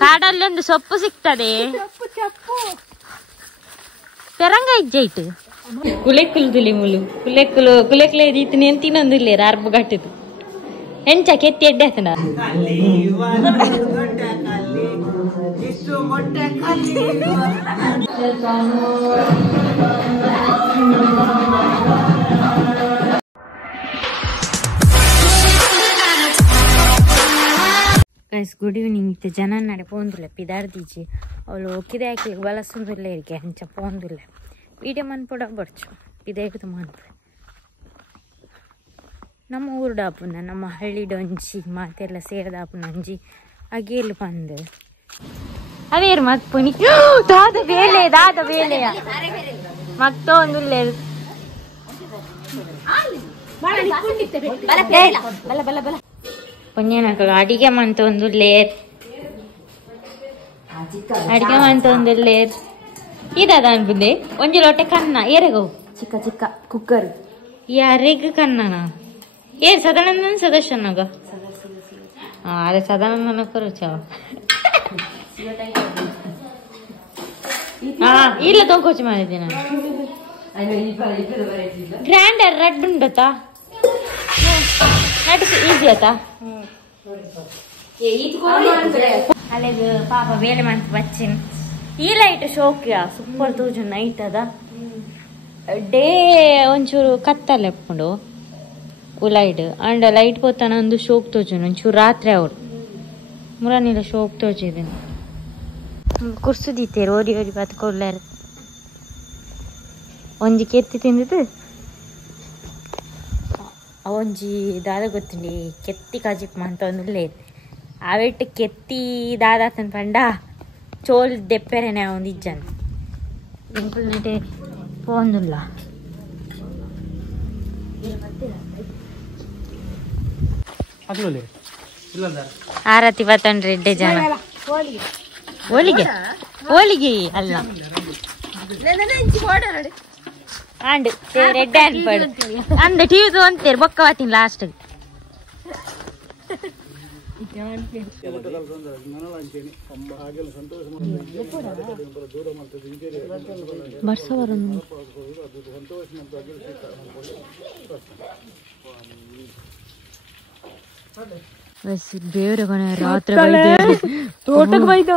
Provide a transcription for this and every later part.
ಕಾಡಲ್ಲಿ ಒಂದು ಸೊಪ್ಪು ಸಿಗ್ತದೆ. ಪೆರಂಗ ಇಜ್ಜೈತು ಕುಲೆಕ್ಕುಲು ತುಲಿ ಮುಲು ಕುಲೆಕ್ಲೆ ರೀತಿ ನೆಂತಿನೊಂದಿಲ್ಲ ಅರ್ಬ ಗಟ್ಟಿದು ಹೆಂಚ ಕೆತ್ತಿ ಎಡ್ಡೆ ಆತನ ಗುಡ್ ಈವ್ನಿಂಗ್. ಇತ್ತು ಜನ ನಡೆ ಪೋಂದಿಲ್ಲ ಪಿದಾರ್ದೀಜಿ ಅವಳು ಒಕ್ಕಿದೆ ಹಾಕಲಿಕ್ಕೆ ಬಳಸೋದಿಲ್ಲ ಇರಿಗೆ ಹೆಂಚ ಪೋಂದಿಲ್ಲ ವೀಡಿಯೋ ಮನ್ಪೊಡ ಬರ್ಚು ಪಿದೇಗದು ಮನ್ಪು ನಮ್ಮ ಊರ್ಡಾಪುನ ನಮ್ಮ ಹಳ್ಳಿಡೊಂಜಿ ಮಾತೆಲ್ಲ ಸೇರಿದಾಪುನ ಒಂಜಿ ಅಗೇಲು ಬಂದು ಅವೇರು ಮಕ್ಪುನಿ ದಾದ ಬೇಲೆಯ ಮಕ್ತೋ ಒಂದುಲ್ಲೆ ಪೊಂಜನಕ ಅಡಿಗೆ ಮಂತ ಒಂದು ಲೇರ್ ಇದಾದ ಅನ್ಬುದೆ ಒಂಜಿ ಲೊಟ್ಟೆ ಕನ್ನ ಏರೆಗೋ ಚಿಕ್ಕ ಚಿಕ್ಕ ಕುಕ್ಕರ್ ಯಾರಿಗ ಕನ್ನನ ಏರ್ ಸದಾನಂದನ ಸದಸ್ಯನಾಗ ಅರೆ ಸದಾನಂದನ ಕರುಚಾವ ಇಲ್ಲ ತೊಂಕೋಚಿ ಮಾಡಿದ್ದೆ ನಾನು ಗ್ರ್ಯಾಂಡರ್ ರೆಡ್ ಉಂಡತಾ ಈಸಿ ಆತಾ ಅಲ್ಲಿದು ಪಾಪ ಬೇಲೆ ಮಂತ್ ಬಚ್ಚಿನ ಈ ಲೈಟ್ ಶೋಕ್ಯ ಸೂಪರ್ ತೋಜು ನೈಟ್ ಅದ ಡೇ ಒಂಚೂರು ಕತ್ತಲ್ಲ ಎಪ್ಕೊಂಡು ಉಲೈಡ್ ಅಂಡ್ ಲೈಟ್ ಪೋತಾನ ಒಂದು ಶೋಕ್ ತೋಜುನು ಒಂಚೂರು ರಾತ್ರಿ ಅವ್ರು ಮುರಾನಿಲ್ಲ ಶೋಕ್ ತೋಜಿದ್ದೀನಿ ಕುರ್ಸುದೀತೆ ಓಡಿ ಬತ್ಕೊಳ್ಳಾರ ಒಂಜಿ ಕೆತ್ತಿ ತಿಂದಿದ್ದು ಒಂಜಿ ದಾದ ಗೊತ್ತುಂಡಿ ಕೆತ್ತಿ ಕಾಜಿಪ್ಪ ಅಂತ ಒಂದಿಲ್ಲ ಆವೆಟ್ಟು ಕೆತ್ತಿ ದಾದಾತನ ಪಂಡ ಚೋಲ್ ದೆಪ್ಪೆರೆನೆ ಒಂದು ಇಜ್ಜನ ಇಂಪ್ಲಿಮೆಂಟೇ ಪೋಂದುಲ್ಲ ಆರತಿ ಬತ್ತಂಡ್ರೆ ಎಡ್ಡೆ ಜನ ಹೋಳಿಗೆ ಅಲ್ಲ ಅಂಡ್ ರೆಡ್ ಹ್ಯಾಂಡ್ ಪಡ್ ಅಂದ ಟಿವಿ ತಗೊಂತೀರಿ ಬೊಕ್ಕ ಬಾತೀನಿ ಲಾಸ್ಟ್ ಬರ್ಸವರ ಬೇರೆ ಕೊನೆ ರಾತ್ರಿ ತೋಟಕ್ಕೆ ಬೈದ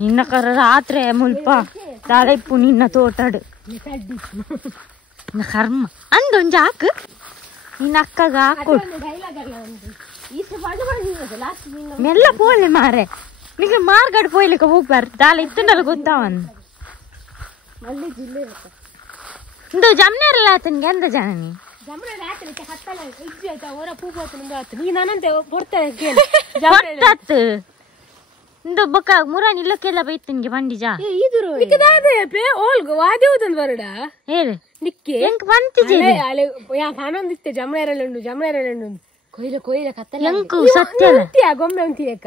ನಿನ್ನ ಕರ ರಾತ್ರಿ ಮುಲ್ಪ ತಾಳೆಪ್ಪು ನಿನ್ನ ತೋಟಡು ಕರ್ಮ ಅಂದೊಂಜ ಹಾಕು ನಿನ್ನ ಅಕ್ಕಗ ಹಾಕು ಮೆಲ್ಲ ಪೋಲೆ ಮಾರೆ ನಿಗ ಮಾರ್ಗಡ್ ಪೋಯ್ಲಿಕ್ಕೆ ಹೋಗ್ಬಾರ ದಾಲ ಇತ್ತುಂಡಲ್ಲ ಗೊತ್ತಾವನ್ ಇಂದು ಜಮ್ನೇರಲ್ಲ ಆತನ್ಗೆ ಎಂದ ಜನನಿ ಇಂದು ಬೊಕ್ಕ ಮುರಾನ್ ಇಲ್ಲಕ್ಕೆಲ್ಲ ಬೈತನ್ಗೆ ಬಂಡಿಜ ಹೇಳು ಎಂಕ್ ಬಂತಿಜೆ ಆನಂದಿತ್ತೆ ಜಮಣೆರಲ್ಲುಂಡು ಕೊಯ್ಲ ಕೊಯ್ಲ ಕತ್ತಲ ಎಂಕು ಸತ್ಯ ಗೊಮ್ಮೆ ಅಂತೀಯಕ್ಕ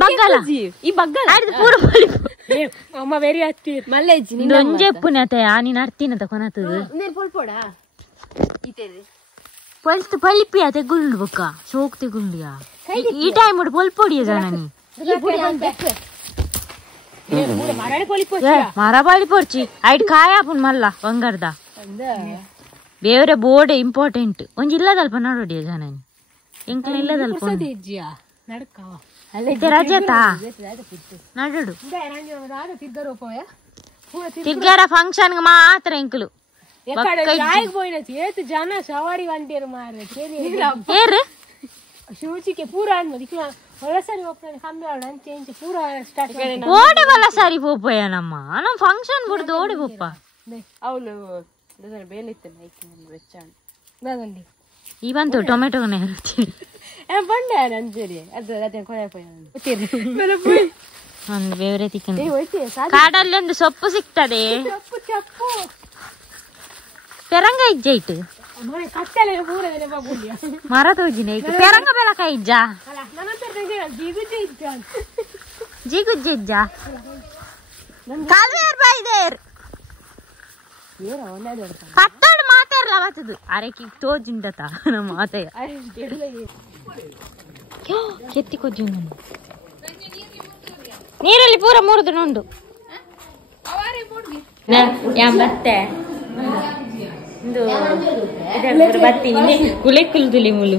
ಬಗ್ಗಲ ಈ ಬಗ್ಗಲ ಆಡಿದ ಪೂರ ಪೊಲಿ ಅಮ್ಮ ವೆರಿ ಹತ್ತಿ ಮಲ್ಲೆಜ್ಜಿ ನಿಂಜೆ ಪುನತೆ ನೀನ್ ಅರ್ತಿನತ ಕೊನತದು ನೀರ್ ಪೊಲ್ಪೋಡ ಇತೆದೆ ಪಲ್ತು ಪಲಿಪಿಯ ತೆಗುಂಡು ಬೊಕ್ಕ ಶೋಕ್ ತೆಗುಂಡಿಯಾ ಈ ಟೈಮ್ ಉಡ್ ಪೊಲ್ಪೊಡಿಯ ಜನನಿ ಮರ ಬಾಳಿ ಪೊರ್ಚಿ ಐಡ್ ಕಾಯಾಪುನ್ ಮಲ್ಲ ಬಂಗಾರದ ಬೇರೆ ಬೋರ್ಡ್ ಇಂಪಾರ್ಟೆಂಟ್ ಒಂಜಿ ಇಲ್ಲದಲ್ಪ ನೋಡೋಡಿಯ ಜನನಿ ಎಂಕಲ ಇಲ್ಲದಲ್ಪ ರಜತಾ ನಡು ತಿರ್ಗಾರ ಫಂಕ್ಷನ್ ಮಾತ್ರ ಎಂಕಲು ಜನ ಸವಾರಿ ಗಂಟೆರು ಮಾರ ಶಿವಚಿಕೆ ಪೂರ ಹೊಳಸರಿ ಹೋಗ್ತಾನೆ ಕಮ್ಮಿ ಅವಳು ಅಂಚೆ ಪೂರ ಸ್ಟಾರ್ಟ್ ಓಡೆ ಬಲ್ಲ ಸರಿ ಪೋಪಯ್ಯ ನಮ್ಮ ಫಂಕ್ಷನ್ ಬಿಡ್ದು ಓಡಿ ಪೋಪ್ಪ ಅವಳು ಬೇಲಿತ್ತು ವೆಚ್ಚಂಡಿ ಇವಂತು ಟೊಮೆಟೊನೇ ಹೇಳ್ತೀವಿ ಬಂಡೆ ಅಂಜರಿ ಅದು ಅದೇ ಕೊಳೆ ಒಂದು ಬೇರೆ ತಿಕ್ಕ ಕಾಡಲ್ಲಿ ಒಂದು ಸೊಪ್ಪು ಸಿಗ್ತದೆ ಪೆರಂಗ ಇಜ್ಜೈತು ಮರ ತೋಜಿನ ಪೆರಂಗ ಬೆಲಕ ಇಜ್ಜ ಜಿಗುಜ್ಜ ಇಜ್ಜ ಕಾಲ್ವೇರ್ ಬೈದೇರ್ ಕತ್ತಡ ಮಾತಾಡಲ್ಲ ಅವತ್ತದು ಅರೆಕಿ ತೋಜಿಂದತ ನಮ್ಮ ಮಾತೆಯ ಕೆತ್ತಿ ಕೊಜ್ಜು ನೀರಲ್ಲಿ ಪೂರ ಮೂರುದು ನೋಡು ಮತ್ತೆ ಬರ್ತೀನಿ ಕುಲೆಕ್ಕುಲು ತುಲಿ ಮುಲು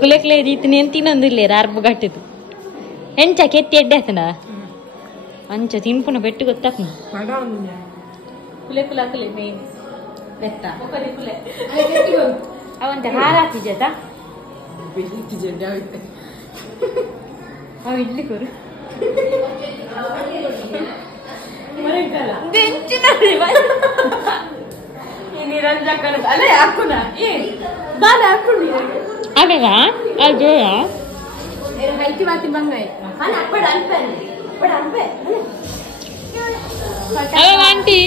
ಕುಲೆಕ್ಲೆ ರೀತಿನಿ ಅಂತ ಇನ್ನೊಂದು ಇಲ್ಲೇ ಅರ್ಬ ಗಟ್ಟಿದು ಹೆಂಚ ಕೆತ್ತಿ ಎಡ್ಡೆ ಆತನ ಅಂಚ ತಿನ್ಪುನ ಬೆಟ್ಟು ಗೊತ್ತಾಕ ಕುಲೆಕುಲ ಹಾಕಲಿ ಮೇನ್ ಬೆತ್ತ ಅವಂತ ಹಾರ ಹಾಕಿಜತ ಅವ ಇಡ್ಲಿ ಕೊರು ఆంటీ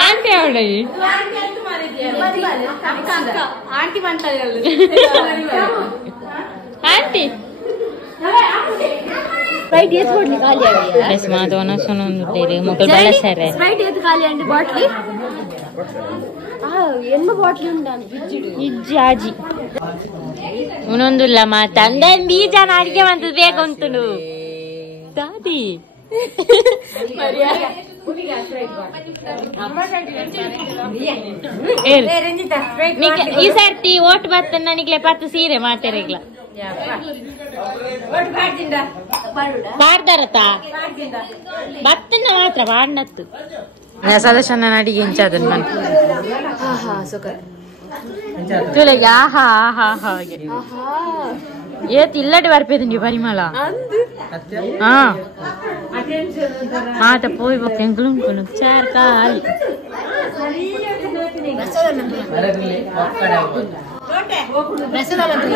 ఆంటీ ఆవిడ ఆంటీ ಸ್ಪ್ರೈಟ್ ಎತ್ ಕೊಡ್ಲಿ ಖಾಲಿ ಬಸ್ ಮಾದವನ ಸೊನೊಂದು ಬೇರೆ ಮಕ್ಕಳು ಬಳಸ್ತಾರೆ ಸ್ಪ್ರೈಟ್ ಎತ್ ಖಾಲಿ ಅಂಡ್ ಬಾಟ್ಲಿ ಎನ್ನ ಬಾಟ್ಲಿ ಉಂಟಾನು ಇಜ್ಜಿ ಆಜಿ ಉನೊಂದುಲ್ಲ ಮಾತಂದ ಬೀಜನ ಅಡಿಗೆ ಬಂತದ್ದು ಬೇಗ ಉಂಟು ದಾದಿ ಈ ಸರ್ತಿ ಓಟ್ ಬತ್ತ ನನಗೆ ಪತ್ತು ಸೀರೆ ಮಾತೆರೆಗ್ಲ ಪಾಡ್ದಾರತ ಬತ್ತನ್ನ ಮಾತ್ರ ಪಾಡ್ನತ್ತು ಸದಸ್ಯನ ಅಡಿಗೆ ಇಂಚಾದ ತುಲೆಗೆ ಆಹಾ ಆಹಾ ಹಾಗೆ ಏತ್ ಇಲ್ಲಡೆ ಬರ್ಪೇದು ನೀವು ಪರಿಮಳ ಹಾ ಮಾತ ಪೋಯ್ ಬೊಕ್ಕ ಎಂಗ್ಲುಂಟು ಚಾರ್ ಕಾಲಿ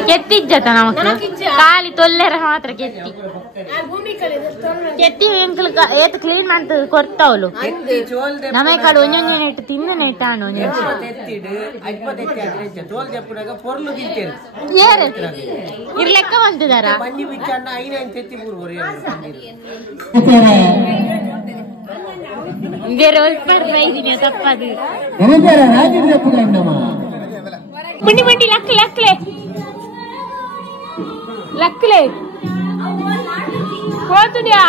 ಕೆತ್ತಿಜ್ಜತ ನಮಕ್ ಖಾಲಿ ತೊಲ್ಲೆರ ಮಾತ್ರ ಕೆತ್ತಿ ಕೆತ್ತಿ ಏತ್ ಕ್ಲೀನ್ ಮಾಡ್ತದ ಕೊಡ್ತಾವಲು ನಮೇ ಕಾಡು ಒಂಜೊಂಜೆ ನೆಟ್ಟು ತಿನ್ನ ನೆಟ್ಟಾನು ಇರ್ಲೆಕ್ಕ ಬಂತಿದಾರ ಬೇರೆ ಹೊಲ್ಪಡ್ತಾ ಇದೀನಿ ತಪ್ಪದು ಮುಂಡಿ ಮುಂಡಿ ಲಕ್ಲೆ ಲಕ್ಲೆ ಲಕ್ಲೆ ಹೋತುದ್ಯಾ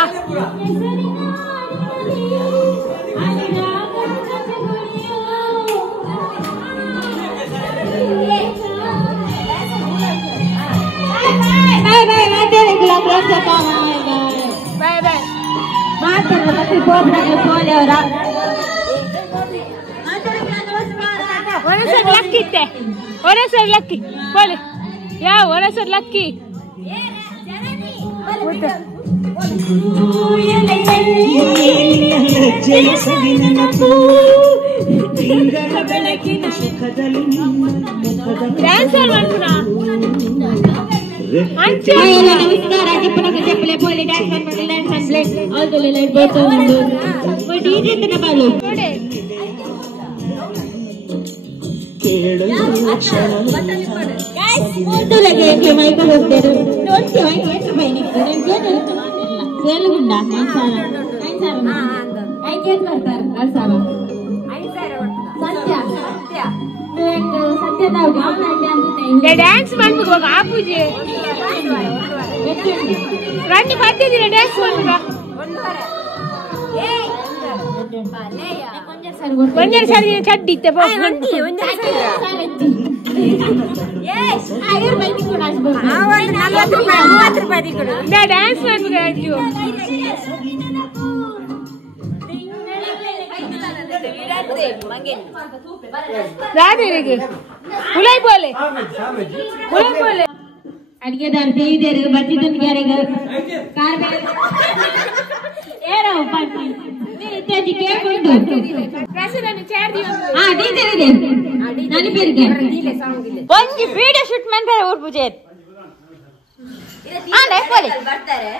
ಬಾಯ್ ಬಾಯ್ ಒಣಸರ್ ಲಕ್ಕಿ ಇತ್ತೆ ಒಣಸರ್ ಲಕ್ಕಿ ಬೋಲಿ ಯಾವ ಒಣಸರ್ ಲಕ್ಕಿ ಡ್ಯಾನ್ಸರ್ ಮಾಡ್ತೀರಾ ನಮಸ್ಕಾರ ಟಿಪ್ಪನಕ ಚೆಪ್ಪಲೆ ಪೋಲಿ ಡ್ಯಾನ್ಸ್ ಮಾಡ್ಬಿಟ್ಟು ಡ್ಯಾನ್ಸ್ ಮಾಡ್ಲೆ ಅವದಲ್ಲ ಲೈಟ್ ಬೇಕು ಒಂದು ಡಿಜೆ ತನ ಬಾಳು ಗೈಸ್ ಮೊದಲಗೆ ಗೆ ಮೈಕ ಹೋಗ್ತಾರೆ ನೋಡಿ ಮೈಕ ಬೈನಿಕ್ಕೆ ನಾನು ಸೇಲುಗುಂಡ 5000 ಐಕೆ ಮಾಡ್ತಾರೆ 2000 ಸತ್ಯ ಸತ್ಯ ಸತ್ಯದ ಗಾನ ಡ್ಯಾನ್ಸ್ ಮಾಡ್ಬಿಡುವ ಆಪೂಜಿ ರಂಡಿ ಬರ್ತಿದ್ದೀರಾ ಡ್ಯಾನ್ಸ್ ಮಾಡ್ಬಿಡ ಒಂದೆರಡು ಸಾರಿ ಚಡ್ಡಿ ಇತ್ತೆ ಡ್ಯಾನ್ಸ್ ಮಾಡ್ಬಿಡು ರಾಧೆಗೆ ಹುಲೈ ಬೋಲೆ ಹುಲೈ ಬೋಲೆ ಅಡಿಗೆದಾರ ದೇವಿದೇರು ಬಚ್ಚಿದಂತ ಯಾರಿಗ ಕಾರ್ ಏನೋ ಪಾರ್ಟಿ ಇತ್ಯಾದಿ ಕೇಳ್ಕೊಂಡು ಪ್ರಸನ್ನ ಚಾರ್ ದಿನ ಹಾ ಡಿಜೆ ಇದೆ ನಾನು ಬೇರಿಗೆ ಒಂಜಿ ವಿಡಿಯೋ ಶೂಟ್ ಮಾಡ್ತಾರೆ ಊರ್ ಪೂಜೆ ಹಾ ಬೋಲೆ ಬರ್ತಾರೆ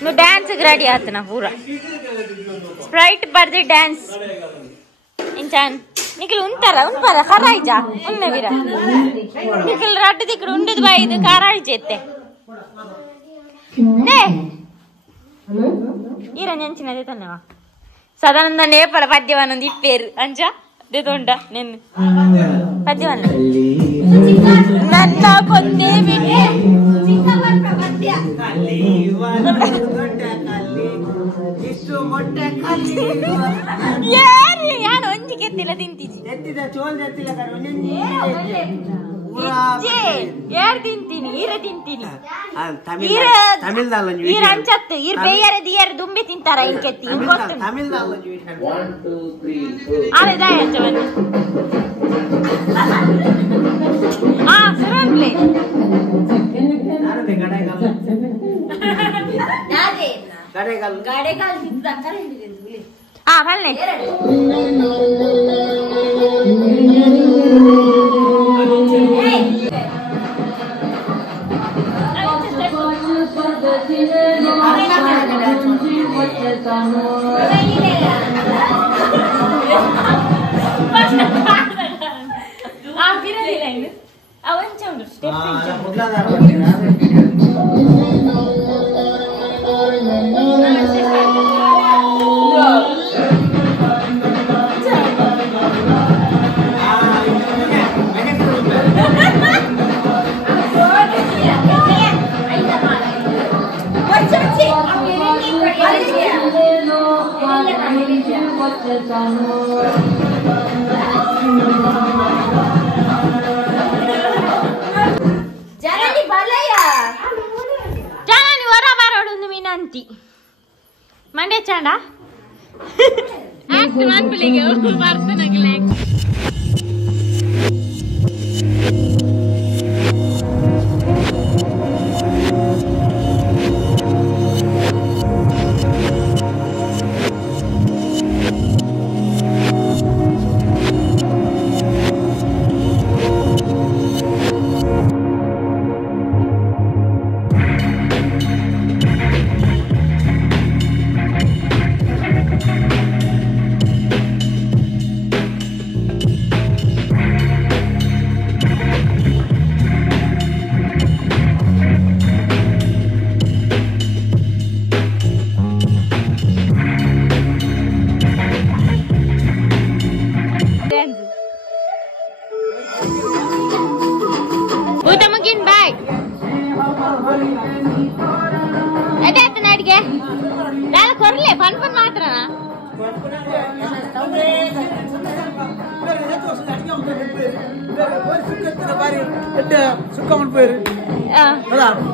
ನು ಡ್ಯಾನ್ಸ್ ರೆಡಿ ಆತನ ಪೂರ ಸ್ಪ್ರೈಟ್ ಬರ್ದಿ ಡ್ಯಾನ್ಸ್ ಇಂಚಾನ್ ನಿಖಿಲ್ ಉಂತಾರ ಉಂಪಾರ ಖರಾಯ್ಜ ಉನ್ನೆ ಬಿರ ನಿಖಿಲ್ ರಡ್ಡು ದಿಕ್ಕಡು ಉಂಡದ ಬಾಯಿದು ಕಾರಾಯ್ಜೆತ್ತೆ ನೇ ಈರ ನೆಂಚಿನದೇ ತನ್ನವ ಸದಾನಂದ ನೇಪಾಳ ಪದ್ಯವನ್ನೊಂದು ಇಪ್ಪೇರು ಅಂಚ ದೇತೊಂಡ ನೆನ್ನೆ ಪದ್ಯವನ್ನ ನನ್ನ ಕೊಂದೆ ಬಿಟ್ಟೆ ಯಾರು ಒಂಜಿ ಕೆತ್ತಿಲ್ಲ ತಿಂತೀಜಿ ಯಾರು ತಿಂತೀನಿ ಈರ ತಿಂತೀನಿ ಈರ ಅಂಚತ್ತು ಈರ್ ಬೇಯರದು ಈರ ದುಂಬಿ ತಿಂತಾರ ಇನ್ ಕೆತ್ತಿ ಅದೇ ಬನ್ನಿ ಸುರಂಗ್ಲೆ ಬಲ್ಲೆ jangan wara barodu minanti mande chanda act man pelige person aglek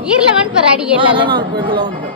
irla man paradi ella